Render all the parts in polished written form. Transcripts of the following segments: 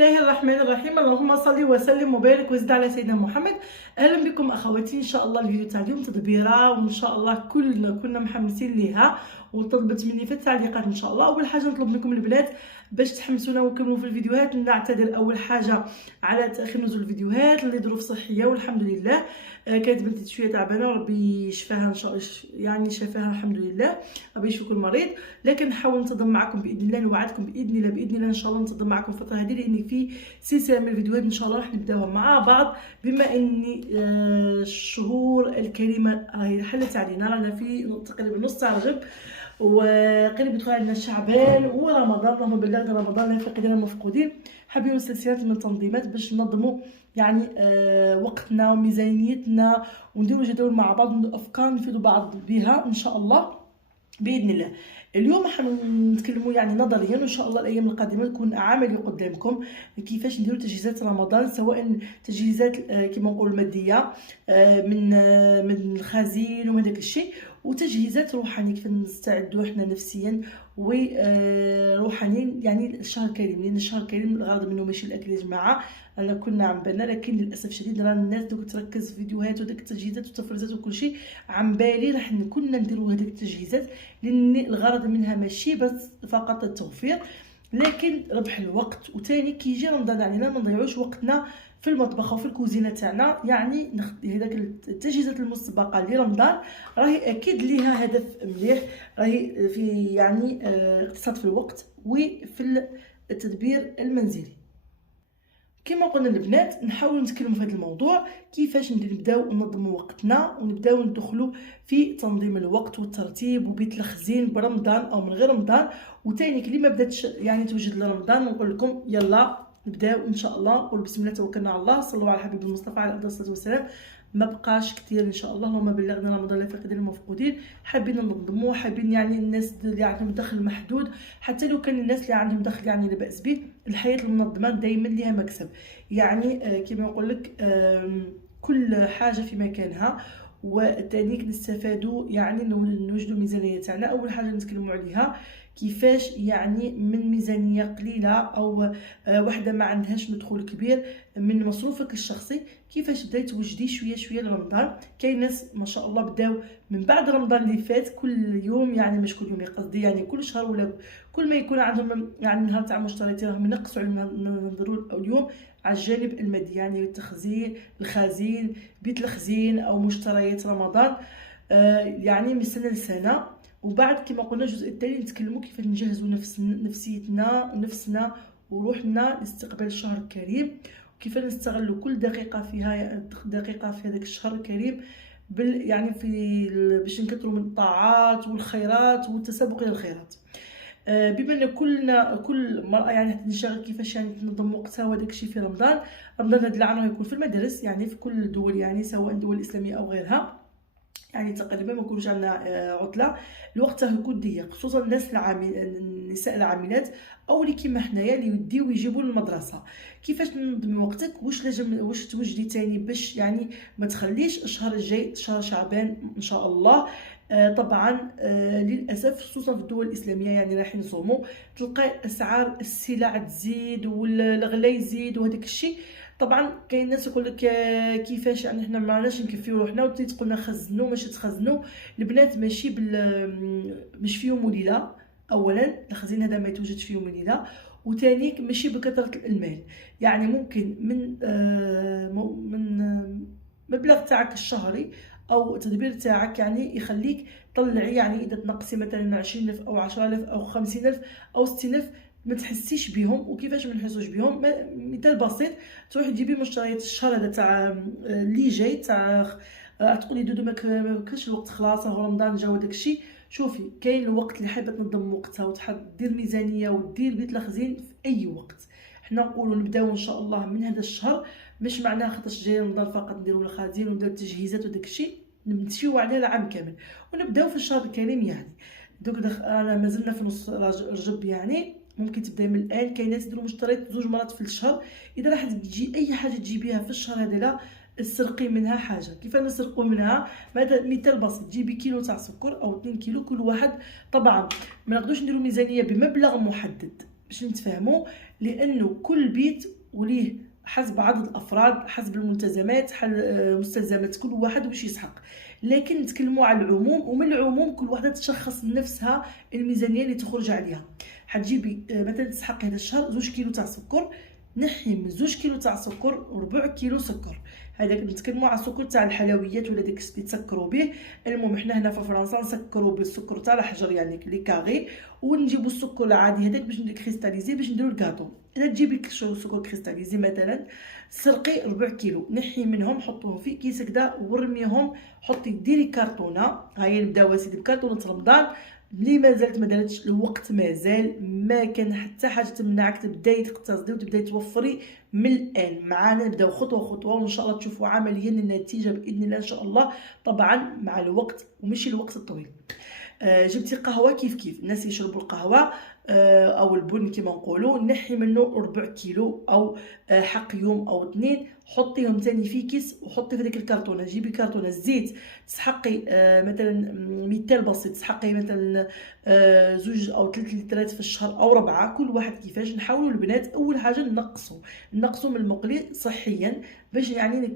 الله الرحمن الرحيم. اللهم صل وسلم وبارك وزد على سيدنا محمد. اهلا بكم اخواتي. ان شاء الله الفيديو تاع اليوم تدبيره، وان شاء الله كنا محمسين ليها وطلبت مني في التعليقات. ان شاء الله اول حاجه نطلب منكم البنات باش تحمسونا ونكملوا في الفيديوهات. نعتذر اول حاجه على تاخير نزول الفيديوهات لظروف صحيه، والحمد لله كانت بنتي شويه تعبانه وربي يشفاها ان شاء الله، يعني شفاها الحمد لله، ربي يشفي كل مريض. لكن نحاول ننتظم معكم باذن الله، نوعدكم باذن الله ان شاء الله ننتظم معكم الفتره هذه، لان في سلسله من الفيديوهات ان شاء الله راح نبداوها مع بعض. بما ان الشهور الكريمه راهي حلت علينا، رانا في تقريبا نص تاع رجب، وقريب يدخل علينا شعبان ورمضان. اللهم بلغنا رمضان لا فاقدين المفقودين. حابين سلسلات من التنظيمات باش ننظموا يعني وقتنا وميزانيتنا، ونديروا جدول مع بعض، ونديروا افكار نفيدوا بعض بها ان شاء الله باذن الله. اليوم حنتكلموا يعني نظريا، وان شاء الله الايام القادمه تكون عملي قدامكم كيفاش نديروا تجهيزات رمضان، سواء تجهيزات كما نقولوا الماديه من الخزين ومن داك الشيء، وتجهيزات روحانيه كيف نستعدوا احنا نفسيا وروحانيا يعني الشهر الكريم. لان الشهر الكريم الغرض منه ماشي الاكل يا جماعه، انا كنا عم بالنا، لكن للاسف الشديد راه الناس دوك تركز في فيديوهات وداك التجهيزات والتفريزات وكل شيء. عم بالي راح كنا نديروا هذيك التجهيزات لان الغرض منها ماشي بس فقط التوفير، لكن ربح الوقت. وثاني كي يجي رمضان علينا ما نضيعوش وقتنا في المطبخ وفي الكوزينه تاعنا، يعني هذاك التجهيزات المسبقه لرمضان راهي اكيد ليها هدف مليح، راهي في يعني اقتصاد في الوقت وفي التدبير المنزلي. كما قلنا البنات نحاول نتكلم في هذا الموضوع، كيفاش نبداو ننظموا وقتنا ونبداو ندخلوا في تنظيم الوقت والترتيب وبيت الخزين برمضان او من غير رمضان. وثاني كلمه بدات يعني توجد لرمضان، نقول لكم يلا نبداو ان شاء الله. قولوا بسم الله توكلنا على الله، صلوا على الحبيب المصطفى عليه الصلاه والسلام. ما بقاش كثير ان شاء الله، اللهم بلغنا رمضان لا فاقدين المفقودين. حابين ننظموا، حابين يعني الناس اللي عندهم دخل محدود، حتى لو كان الناس اللي عندهم دخل يعني لا باس به، الحياه المنظمه دائما لها مكسب. يعني كما نقول لك كل حاجه في مكانها، وثاني نستفادوا يعني نوجدوا الميزانيه تاعنا. اول حاجه نتكلموا عليها كيفاش يعني من ميزانيه قليله او وحده ما عندهاش مدخول كبير من مصروفك الشخصي، كيفاش تبداي توجدي شويه شويه لرمضان. كاين ناس ما شاء الله بداو من بعد رمضان اللي فات كل يوم، يعني مش كل يوم قصدي، يعني كل شهر ولا كل ما يكون عندهم يعني نهار تاع مشتريات راهم ينقصوا على ننظروا اليوم على الجانب المادي، يعني التخزين الخزين بيت الخزين او مشتريات رمضان يعني من سنه لسنه. وبعد كما قلنا الجزء الثاني نتكلموا كيف نجهزوا نفسيتنا ونفسنا وروحنا لاستقبال الشهر الكريم، وكيف نستغلوا كل دقيقه فيها دقيقه في هذاك الشهر الكريم يعني باش نكثروا من الطاعات والخيرات والتسابق الى الخيرات. بما ان كل مرأة يعني تنشغل كيفاش يعني تنظم وقتها، وداك الشيء في رمضان هذا العام راه يكون في المدارس، يعني في كل الدول، يعني سواء الدول الإسلامية أو غيرها، يعني تقريبا ما يكونش عندنا عطله. الوقت يكون ضيق، خصوصا النساء العاملات او اللي كيما حنايا اللي يديو ويجيبوا للمدرسه. كيفاش تنظمي وقتك، واش توجدي تاني باش يعني ما تخليش الشهر الجاي شهر شعبان ان شاء الله. طبعا للاسف خصوصا في الدول الاسلاميه يعني رايحين نصوموا، تلقى اسعار السلع تزيد والغلا يزيد وهذاك الشيء. طبعا كاين ناس يقول لك كيفاش يعني حنا ما عرفناش نكفيو روحنا، وتقولنا خزنوا ماشي تخزنوا. البنات ماشي مش في يوم وليله. اولا الخزين هذا ما يتوجدش في يوم وليله، وثاني ماشي بكثره المال. يعني ممكن من مبلغ تاعك الشهري او التدبير تاعك يعني يخليك طلعي، يعني اذا تنقصي مثلا 20,000 او 10,000 او 50,000 او 60,000 ما تحسيش بهم. وكيفاش ما نحسوش بهم؟ مثال بسيط، تروحي تجيبي مشتريات الشهر هذا تاع اللي جاي تاع تقولي دودو ما كاش الوقت خلاص راه رمضان جا وداك الشيء. شوفي كاين الوقت اللي حابه تنظم وقتها وتدير ميزانيه ودير بيت الخزين في اي وقت. حنا نقولوا نبداو ان شاء الله من هذا الشهر، مش معناه خاطرش جاي رمضان فقط نديروا الخزين ونديروا التجهيزات وداك الشيء، نمشيو عليه العام كامل ونبداو في الشهر الكريم. يعني دوك انا مازلنا في نص رجب، يعني ممكن تبداي من الان. كاين ناس يديروا مشتريات 2 مرات في الشهر. اذا راح تجي اي حاجه تجيبيها في الشهر هذا لا تسرقي منها حاجه. كيف نسرقوا منها؟ هذا مثال بسيط، تجيبي كيلو تاع سكر او 2 كيلو كل واحد. طبعا ما نقدروش نديروا ميزانيه بمبلغ محدد، باش نتفاهموا، لانه كل بيت وليه حسب عدد الافراد، حسب الملتزمات، مستلزمات كل واحد واش يسحق. لكن نتكلموا على العموم، ومن العموم كل وحده تشخص لنفسها الميزانيه اللي تخرج عليها. حتجيبي مثلا تسحقي هذا الشهر 2 كيلو تاع سكر، نحي من 2 كيلو تاع سكر ربع كيلو سكر. هذاك نتكلموا على السكر تاع الحلويات ولا داك اللي تسكروا به. المهم حنا هنا في فرنسا نسكروا بالسكر تاع الحجر، يعني لي كاري، ونجيبوا السكر العادي هذاك باش كريستاليزي باش نديروا الكاطو. اذا تجيبي سكر كريستاليزي مثلا، سرقي ربع كيلو، نحي منهم حطوهم في كيس هكذا ورميهم. حطي ديري كرتونه، هاهي نبداو اسيدي بكرتونه رمضان. اللي مازالت ما دارتش الوقت مازال، ما كان حتى حاجه تمنعك تبداي تقتصدي وتبداي توفري من الان. معانا نبداو خطوه خطوه، وان شاء الله تشوفوا عمليا النتيجه باذن الله ان شاء الله، طبعا مع الوقت ومشي الوقت الطويل. جبتي قهوه كيف الناس يشربوا القهوه او البن كما نقولوا، نحي منه ربع كيلو او حق يوم او 2، حطيهم ثاني في كيس وحطي في ديك الكرتونه. جيبي كرتونه الزيت تسحقي مثلا مثال بسيط، تسحقي مثلا 2 أو 3 لترات في الشهر او 4، كل واحد كيفاش. نحاولوا البنات اول حاجه نقصوا من المقلي صحيا باش يعني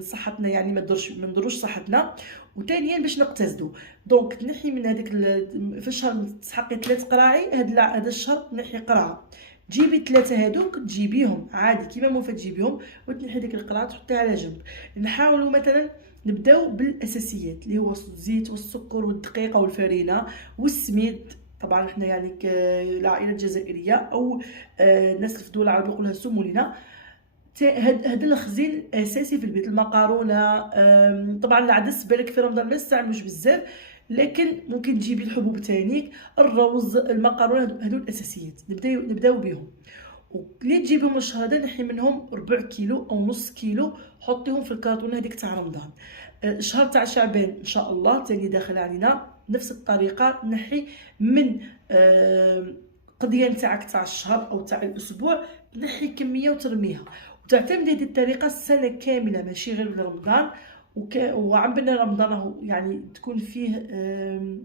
صحتنا يعني ما نضروش صحتنا، وثانيا باش نقتصدوا. دونك تنحي من هذيك في الشهر تسحقي 3 قراعي، هذا الشهر تنحي قرعه. جيبي 3 هذوك تجيبيهم عادي كيما موفا تجيبيهم، وتنحي ديك القرعه تحطيها على جنب. نحاولوا مثلا نبداو بالاساسيات اللي هو الزيت والسكر والدقيق والفرينه والسميد. طبعا احنا يعني العائله الجزائريه او الناس في الدول العربيه يقولها السمولينا. هذا الخزين الاساسي في البيت. المقارونه طبعا العدس بالك في رمضان ما نستعملوش بزاف، لكن ممكن تجيبي الحبوب تانيك، الرز، المقارونه، هذو الاساسيات نبداو بهم. واللي تجيبهم الشهر هذا نحي منهم ربع كيلو او نص كيلو، حطيهم في الكرتونه هذيك تاع رمضان. الشهر تاع شعبان ان شاء الله تاني داخل علينا نفس الطريقه، نحي من قضيه نتاعك تاع الشهر او تاع الاسبوع، نحي كميه وترميها. وتعتمد هذه الطريقه السنه كامله ماشي غير لرمضان. وعم بنا رمضان هو يعني تكون فيه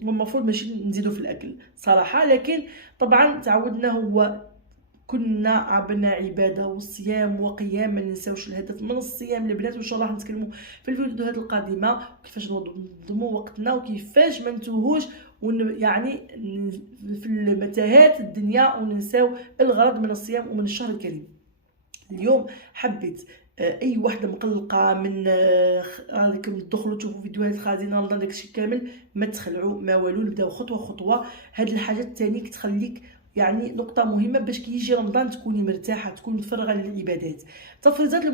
والمفروض ماشي نزيدو في الاكل صراحه، لكن طبعا تعودنا هو كنا عبنا عباده وصيام وقيام، ما ننساوش الهدف من الصيام البنات. وان شاء الله نتكلموا في الفيديوهات القادمه كيفاش ننظموا وقتنا وكيفاش ما نتوهوش يعني في المتاهات الدنيا وننساو الغرض من الصيام ومن الشهر الكريم. اليوم حبيت اي وحده مقلقه من راكم تدخلوا تشوفوا فيديوهات خازنه رمضان داكشي كامل، ما تخلعوا ما والو، نبداو خطوه خطوه. هاد الحاجات الثانيه تخليك يعني نقطه مهمه باش كي يجي رمضان تكوني مرتاحه، تكون متفرغه للعبادات. تفريزات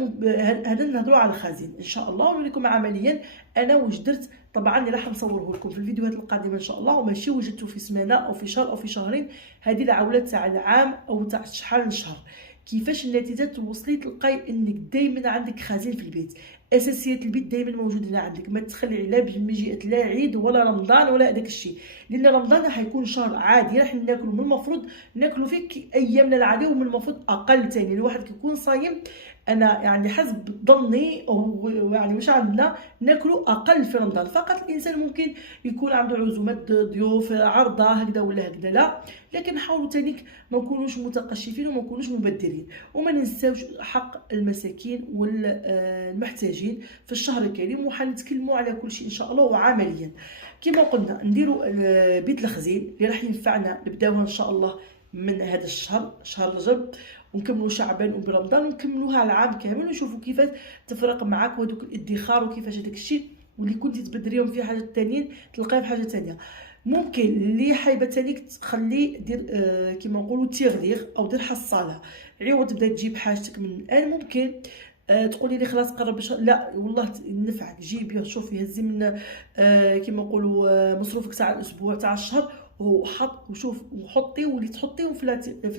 هذا نهضروا على الخزين ان شاء الله، ونوريكم عمليا انا واش درت. طبعا اللي راح نصوره لكم في الفيديوهات القادمه ان شاء الله، وماشي وجدته في سمانه او في شهر او في شهرين. هذه العوله تاع العام او تاع شحال من شهر. كيفاش النتيجه توصلي تلقاي انك دائما عندك خزين في البيت. اساسيات البيت دائما موجودين عندك، ما تخلي لا بمجيئه لا عيد ولا رمضان ولا داك الشيء، لان رمضان حيكون شهر عادي راح ناكلوا، من المفروض ناكلوا فيه ايامنا العاديه، ومن المفروض اقل ثاني. الواحد كيكون صايم، انا يعني حسب ظني يعني مش عندنا ناكلوا اقل في رمضان. فقط الانسان ممكن يكون عنده عزومات ضيوف عرضه هكذا ولا هكذا، لا، لكن حاولوا تانيك ما نكونوش متقشفين وما نكونوش مبذرين، وما ننساوش حق المساكين والمحتاجين في الشهر الكريم. وحنتكلموا على كل شيء ان شاء الله. وعمليا كما قلنا نديروا بيت الخزين اللي راح ينفعنا، نبداوها ان شاء الله من هذا الشهر، شهر رجب، ونكملوا شعبان وبرمضان، ونكملوها العام كامل، ونشوفوا كيفاش تفرق معاك وهذوك الادخار وكيفاش هذاك الشيء واللي كنتي تبدريهم في حاجه ثانيين تلقايه في حاجه ثانيه. ممكن اللي حايبه ثانيك تخلي دير كيما نقولوا تيغليغ او دير حصاله، عوض تبدا تجيب حاجتك من الان. ممكن تقولي لي خلاص قرب لا والله نفعك، جيبي شوفي هزي من كيما نقولوا مصروفك تاع الاسبوع تاع الشهر، وحط وشوف وحطي واللي تحطيهم في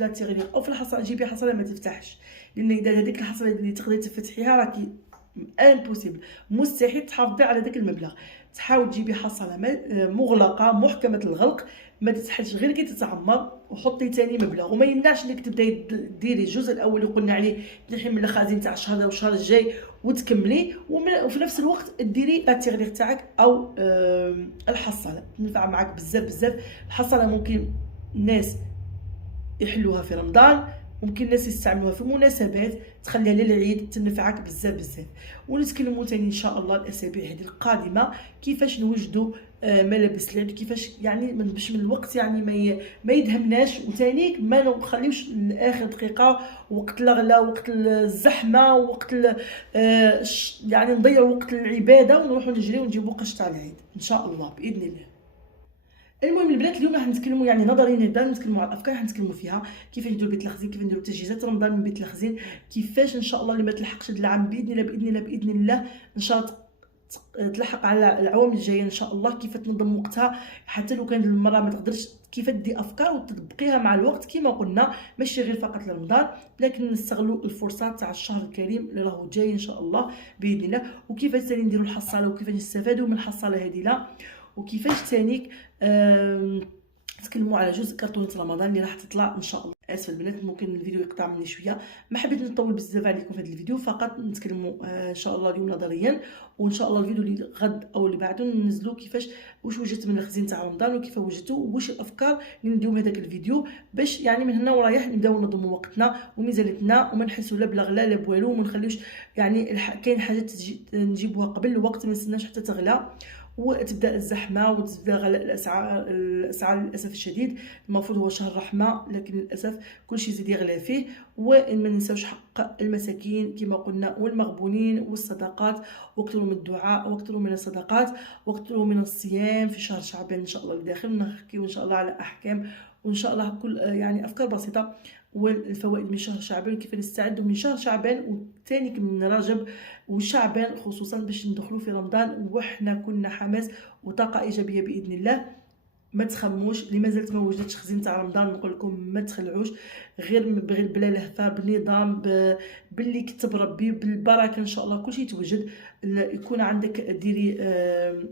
لاتيغليغ او في الحصاله. جيبي حصاله ما تفتحش، لان اذا هذيك الحصاله اللي تقدري تفتحيها راكي امبوسيبل، مستحيل تحافظي على ذاك المبلغ. تحاول تجيبي حصاله مغلقه محكمه الغلق، ما تتحلش غير كي تتعمر، وحطي ثاني مبلغ. وما يمنعش انك تبداي ديري الجزء الاول اللي قلنا عليه تنحي من الخزين تاع الشهر هذا والشهر الجاي وتكملي، وفي نفس الوقت ديري التغليق تاعك او الحصاله تنفع معك بزاف بزاف. الحصاله ممكن الناس يحلوها في رمضان، ممكن الناس يستعملوها في مناسبات، تخليها للعيد تنفعك بزاف بزاف. ونتكلموا ثاني ان شاء الله الاسابيع هذه القادمه كيفاش نوجدوا ملابس العيد، كيفاش يعني باش من الوقت يعني ما يدهمناش، وثاني ما نخليوش لاخر دقيقه، وقت الغلا، وقت الزحمه، وقت يعني نضيعوا وقت العباده ونروحوا نجري ونجيبوا قش تاع العيد ان شاء الله باذن الله. المهم البنات اليوم راح نتكلموا يعني نظريا نبدا نتكلموا على الافكار، راح نتكلموا فيها كيفاش نديروا بيت الخزين، كيفاش نديروا تجهيزات رمضان من بيت الخزين، كيفاش ان شاء الله اللي ما تلحقش هذا العام باذن الله باذن الله باذن الله ان شاء الله تلحق على العوام الجايه ان شاء الله، كيف تنظم وقتها حتى لو كان المراه ما تقدرش، كيف تدي افكار وتطبقيها مع الوقت كما قلنا، ماشي غير فقط لرمضان، لكن نستغلوا الفرصات تاع الشهر الكريم اللي راهو جاي ان شاء الله باذن الله، وكيفاش ثاني نديروا الحصاله وكيفاش نستفادوا من الحصاله هذه لا، وكيفاش ثاني نتكلموا على جزء كرتونه رمضان اللي راح تطلع ان شاء الله. اسف البنات ممكن الفيديو يقطع مني شويه، ما حبيت نطول بزاف عليكم في هذا الفيديو، فقط نتكلموا ان شاء الله اليوم نظريا، وان شاء الله الفيديو اللي غد او اللي بعده ننزلوا كيفاش واش وجدت من الخزين تاع رمضان وكيف وجدته واش الافكار اللي نديو هذاك الفيديو، باش يعني من هنا ورايح نبداو ننظموا وقتنا وميزانيتنا وما نحسوا لا بلا لا بوالو، وما نخليوش يعني كاين حاجات نجيبوها قبل الوقت، ما نستناش حتى تغلى وتبدا الزحمه وتبدا غلاء الاسعار للاسف الشديد. المفروض هو شهر رحمه لكن للاسف كل شيء يزيد يغلى فيه، وما ننساوش حق المساكين كما قلنا والمغبونين والصدقات، واكثروا من الدعاء واكثروا من الصدقات واكثروا من الصيام في شهر شعبان ان شاء الله الداخل، نحكيو ان شاء الله على احكام وان شاء الله كل يعني افكار بسيطه والفوائد من شهر شعبان، كيف نستعدوا من شهر شعبان وثاني من رجب وشعبان خصوصا باش ندخلوا في رمضان وحنا كنا حماس وطاقه ايجابيه باذن الله. ما تخموش اللي مازالت ما وجدتش خزين تاع رمضان نقول لكم ما تخلعوش، غير بلا لهفه بنظام باللي كتب ربي بالبركه ان شاء الله كلشي يتوجد. يكون عندك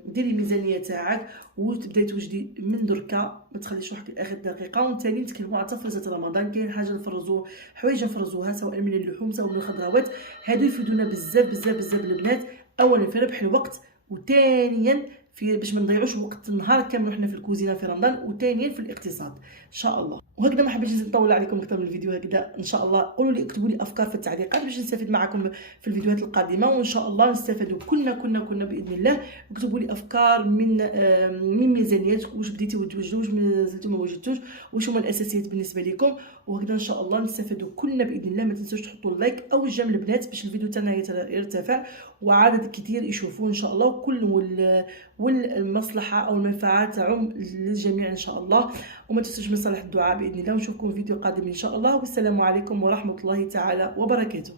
ديري ميزانيه تاعك وتبداي توجدي من دركا، ما تخليش روحك لاخر دقيقه. وثاني نتكلموا على تفريزات رمضان، كاين حاجه نفرزوا حوايج نفرزوها سواء من اللحوم سواء من الخضروات، هادو يفيدونا بزاف بزاف بزاف البنات، اولا في ربح الوقت، وثانيا في باش ما نضيعوش وقت النهار كامل وحنا في الكوزينه في رمضان، وثانيا في الاقتصاد ان شاء الله. وهكذا ما حبيتش نطول عليكم اكثر من الفيديو هكذا ان شاء الله. قولوا لي اكتبوا لي افكار في التعليقات باش نستفيد معكم في الفيديوهات القادمه، وان شاء الله نستفادوا كلنا باذن الله. اكتبوا لي افكار من ميزانيات، واش بديتي وتوجدوا، واش مازلتوا ما وجدتوش، واش هما الاساسيات بالنسبه لكم، وهكذا ان شاء الله نستفادوا كلنا باذن الله. ما تنسوش تحطوا اللايك او الجيم البنات باش الفيديو تاعنا يرتفع وعدد كثير يشوفوه ان شاء الله، وكل والمصلحه او المنفعه تعم للجميع ان شاء الله. وما تنسوش من صالح الدعاء باذن الله، ونشوفكم في فيديو قادم ان شاء الله، والسلام عليكم ورحمه الله تعالى وبركاته.